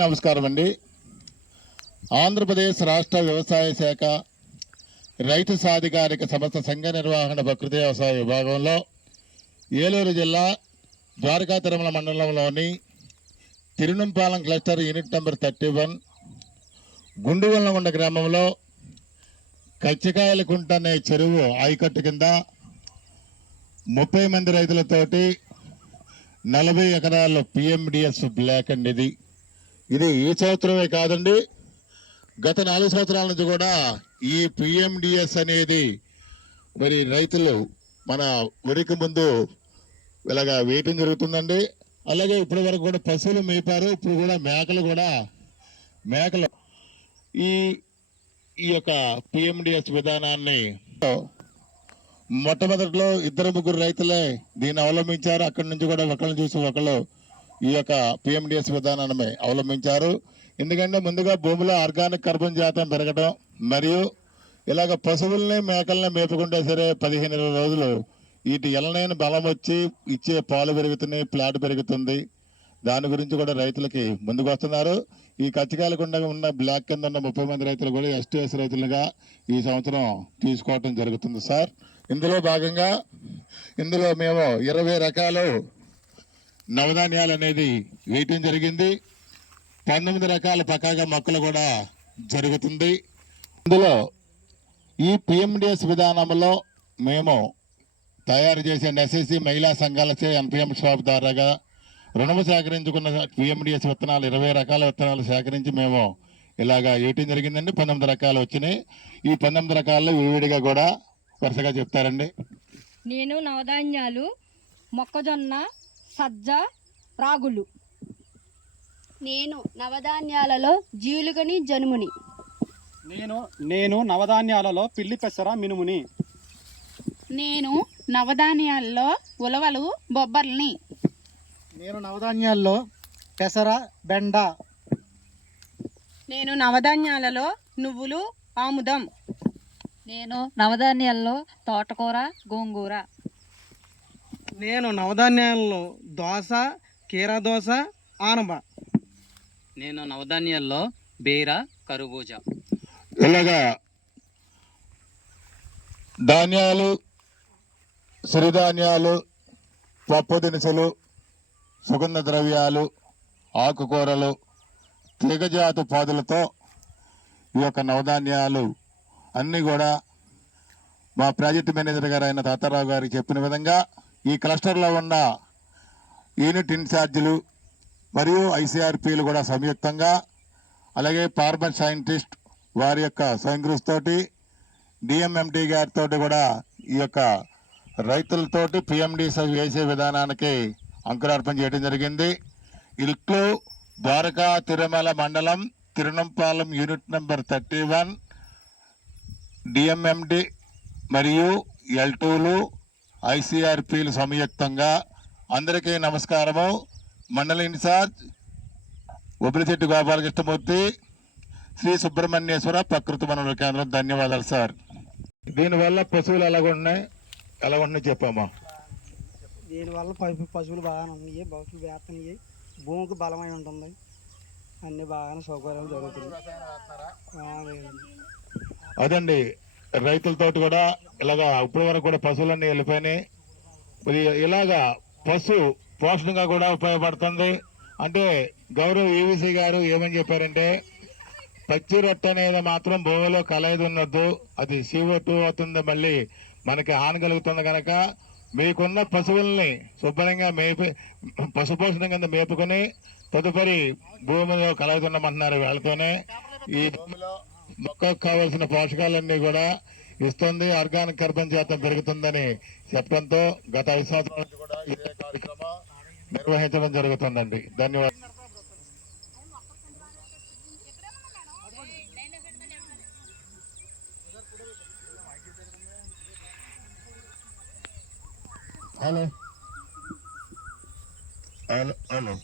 నమస్కారం అండి. ఆంధ్రప్రదేశ్ రాష్ట్ర వ్యవసాయ శాఖ రైతు సాధికారిక సంస్థ సంఘ నిర్వహణ ప్రకృతి వ్యవసాయ విభాగంలో ఏలూరు జిల్లా ద్వారకా తిరుమల మండలంలోని తిరునంపాలెం క్లస్టర్ యూనిట్ నెంబర్ 31 గుండువలనగుండ గ్రామంలో కచ్చికాయలకుంట అనే చెరువు ఆయకట్టు కింద 30 మంది రైతులతోటి 40 ఎకరాల్లో PMDS బ్లాక్ అండి. ఇది ఈ సంవత్సరమే కాదండి, గత 4 సంవత్సరాల నుంచి కూడా ఈ PMDS అనేది మరి రైతులు మన వరికి ముందు ఇలాగా వేయటం జరుగుతుందండి. అలాగే ఇప్పటి వరకు కూడా పశువులు మేపారు, ఇప్పుడు కూడా మేకలు ఈ ఈ యొక్క PMDS విధానాన్ని మొట్టమొదటిలో 2-3 రైతులే దీన్ని అవలంబించారు. అక్కడి నుంచి కూడా ఒకళ్ళని చూసి ఒకళ్ళు ఈ యొక్క PMDS విధానాన్ని అవలంబించారు. ఎందుకంటే ముందుగా భూమిలో ఆర్గానిక్ కార్బన్ శాతం పెరగడం, మరియు ఇలాగ పశువుల్ని మేకల్ని మేపుకుంటే సరే 15-20 రోజులు వీటి ఎలనైన బలం వచ్చి ఇచ్చే పాలు పెరుగుతున్నాయి, ప్లాట్ పెరుగుతుంది. దాని గురించి కూడా రైతులకి ముందుకు వస్తున్నారు. ఈ కచ్చికాయలకుండ ఉన్న బ్లాక్ కింద ఉన్న 30 మంది రైతులు కూడా STS రైతులుగా ఈ సంవత్సరం తీసుకోవటం జరుగుతుంది సార్. ఇందులో భాగంగా ఇందులో మేము 20 రకాలు నవధాన్యాలు అనేది వేయటం జరిగింది. 19 రకాల పక్కాగా మొక్కలు కూడా జరుగుతుంది. ఇందులో ఈ PMDS విధానంలో మేము తయారు చేసే SSC మహిళా సంఘాలచే NPM షాప్ ద్వారాగా రుణము సేకరించుకున్న PMDS విత్తనాలు 20 రకాల విత్తనాలు సేకరించి మేము ఇలాగా వేయటం జరిగిందండి. 19 రకాలు వచ్చినాయి. ఈ 19 రకాల్లో విడివిడిగా కూడా వరుసగా చెప్తారండి. నేను నవధాన్యాలు మొక్కజొన్న, సజ్జ, రాగులు. నేను నవధాన్యాలలో జీలుగని, జనుముని. నేను నవధాన్యాలలో పిల్లి పెసర, మినుముని. నేను నవధాన్యాల్లో ఉలవలు, బొబ్బర్ని. నేను నవధాన్యాల్లో పెసర, బెండ. నేను నవధాన్యాలలో నువ్వులు, ఆముదం. నేను నవధాన్యాల్లో తోటకూర, గోంగూర. నేను నవధాన్యాల్లో దోస, కీరా దోస, ఆనప. నేను నవధాన్యాల్లో బీర, కర్బూజ. ఇలాగా ధాన్యాలు, సిరిధాన్యాలు, పప్పు దినుసులు, సుగంధ ద్రవ్యాలు, ఆకుకూరలు, తీగజాతి పాదులతో ఈ యొక్క నవధాన్యాలు అన్నీ కూడా మా ప్రాజెక్ట్ మేనేజర్ గారు అయిన తాతారావు గారికి చెప్పిన విధంగా ఈ క్లస్టర్లో ఉన్న యూనిట్ ఇన్ఛార్జీలు మరియు ICRPలు కూడా సంయుక్తంగా, అలాగే ఫార్మర్ సైంటిస్ట్ వారి యొక్క సహకృషితోటి DMMD గారితో కూడా ఈ యొక్క రైతులతోటి PMDS వేసే విధానానికి అంకురార్పణ చేయడం జరిగింది. ఇట్లు ద్వారకా తిరుమల మండలం తిరునంపాలెం యూనిట్ నెంబర్ 31 DMMD మరియు L2లు ICRPలు సంయుక్తంగా. అందరికీ నమస్కారము. మండల ఇన్ఛార్జ్ ఉబిలిశెట్టి గోపాలకృష్ణమూర్తి, శ్రీ సుబ్రహ్మణ్యేశ్వర ప్రకృతి వనరుల కేంద్రం. ధన్యవాదాలు సార్. దీనివల్ల పశువులు ఎలాగున్నాయి చెప్పమ్మా. దీనివల్ల పశువులు బాగానే ఉన్నాయి, పశువులు వేస్తున్నాయి, భూమికి బలమై ఉంటుంది, అన్ని బాగానే సౌకర్యాలు జరుగుతుంది. అదండి, రైతులతోటి కూడా ఇలాగా ఇప్పటి వరకు కూడా పశువులన్నీ వెళ్ళిపోయినాయి. ఇలాగా పశు పోషణగా కూడా ఉపయోగపడుతుంది. అంటే గౌరవ్ EVC గారు ఏమని చెప్పారంటే, పచ్చి రొట్టె అనేది మాత్రం భూమిలో కలయిది ఉన్నద్దు, అది CO2 అవుతుంది, మళ్ళీ మనకి హాని కలుగుతుంది. కనుక మీకున్న పశువుల్ని శుభ్రంగా పశుపోషణ కింద మేపుకొని తదుపరి భూమిలో కలయితున్నామంటున్నారు. వీళ్ళతోనే ఈ భూమిలో మొక్కకు కావాల్సిన పోషకాలన్నీ కూడా ఇస్తుంది, ఆర్గానిక్ కార్బన్ శాతం పెరుగుతుందని చెప్పడంతో గత 5 సంవత్సరాల నుంచి కూడా ఇదే కార్యక్రమం నిర్వహించడం జరుగుతుందండి. ధన్యవాదాలు. హలో.